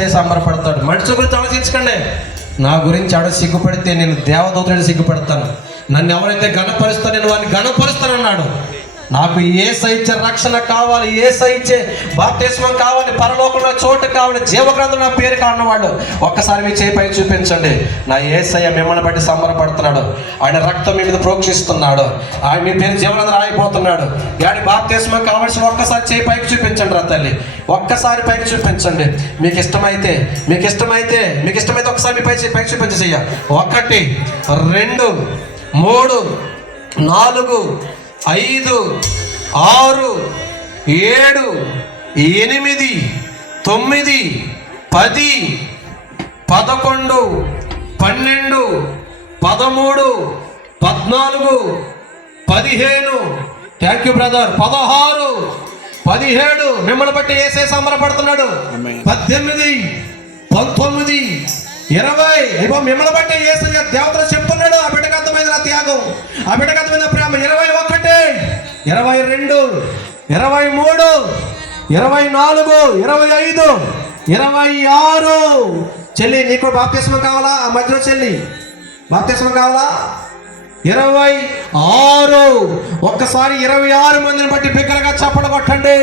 ఏసై సంబరపడతాడు. మనుషుల గురించి ఆలోచించకండి. నా గురించి ఆడ సిగ్గుపడితే నేను దేవదూతని సిగ్గుపడతాను. నన్ను ఎవరైతే గణపరుస్తాను నేను వారిని గణపరుస్తానన్నాడు. నాకు యేసయ్య ఇచ్చే రక్షణ కావాలి, యేసయ్య ఇచ్చే బాప్తిస్మం కావాలి, పరలోకంలో చోటు కావాలి, జీవగ్రంథంలో నా పేరు కాన్నవాడు. ఒక్కసారి మీ చేయి పై చూపించండి. నా యేసయ్య మిమ్మల్ని బట్టి సంబరపడుతున్నాడు. ఆయన రక్తం మీ మీద ప్రోక్షిస్తున్నాడు. ఆయన మీ పేరు జీవగ్రంథంలో రాయిపోతున్నాడు. ఆయన బాప్తిస్మం కావాల్సిన ఒక్కసారి చేయి పైకి చూపించండి రా తల్లి. ఒక్కసారి పైకి చూపించండి. మీకు ఇష్టమైతే ఒకసారి మీ పైకి చూపించేసయ్య. 1 2 3 4 5 6 7 8 9 10 11 12 13 14 15 థ్యాంక్ యూ బ్రదర్ 16 17 మిమ్మల్ని బట్టి యేసయ్య సంబరపడుతున్నాడు. 18 19 20 ఇగో మిమ్మల్ని బట్టి యేసయ్య దేవతలు చెప్తున్నాడు. ఆ బిడ్డకు అర్థమైన నా త్యాగం, ఆ బిడ్డకు అర్థమైన ప్రేమ. 21 22 23 24 25 26 చెల్లి నీకు బాప్తిస్మం కావాలా? ఆ మధ్యలో చెల్లి బాప్తిస్మం కావాలా? 26 ఒక్కసారి 26 మందిని బట్టి బిగ్గరగా చప్పట్లు కొట్టండి.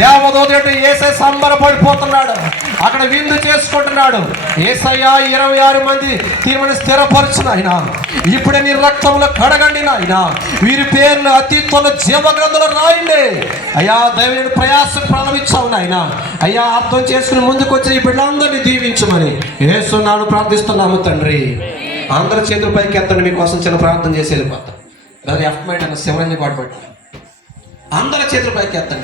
దేవదూత యేసయ్య సంబరపడిపోతున్నాడు. అక్కడ విందు చేసుకుంటున్నాడు. యేసయ్య 26 మంది తీర్మానం స్థిరపరచు నాయనా. ఇప్పుడే నీ రక్తంలో కడగండి నాయనా. వీరి పేర్లు అతీతంలో జీవగ్రంథంలో రాయండి అయ్యా. దైవజనుడు ప్రయాస ప్రారంభించావు నాయనా. అయ్యా అర్థం చేసుకుని ముందుకు వచ్చి ఈ బిడ్డలందరినీ దీవించమని యేసునామమున ప్రార్థిస్తున్నాము తండ్రి. అందరి చేతుల పైకి ఎత్తండి. మీకోసం చిన్న ప్రార్థన చేసి వెళ్ళిపోతాం. దాని ఎఫ్ మైండ్ అన్న శివరంజి పాటు పట్టిన అందరి చేతుల పైకి ఎత్తండి.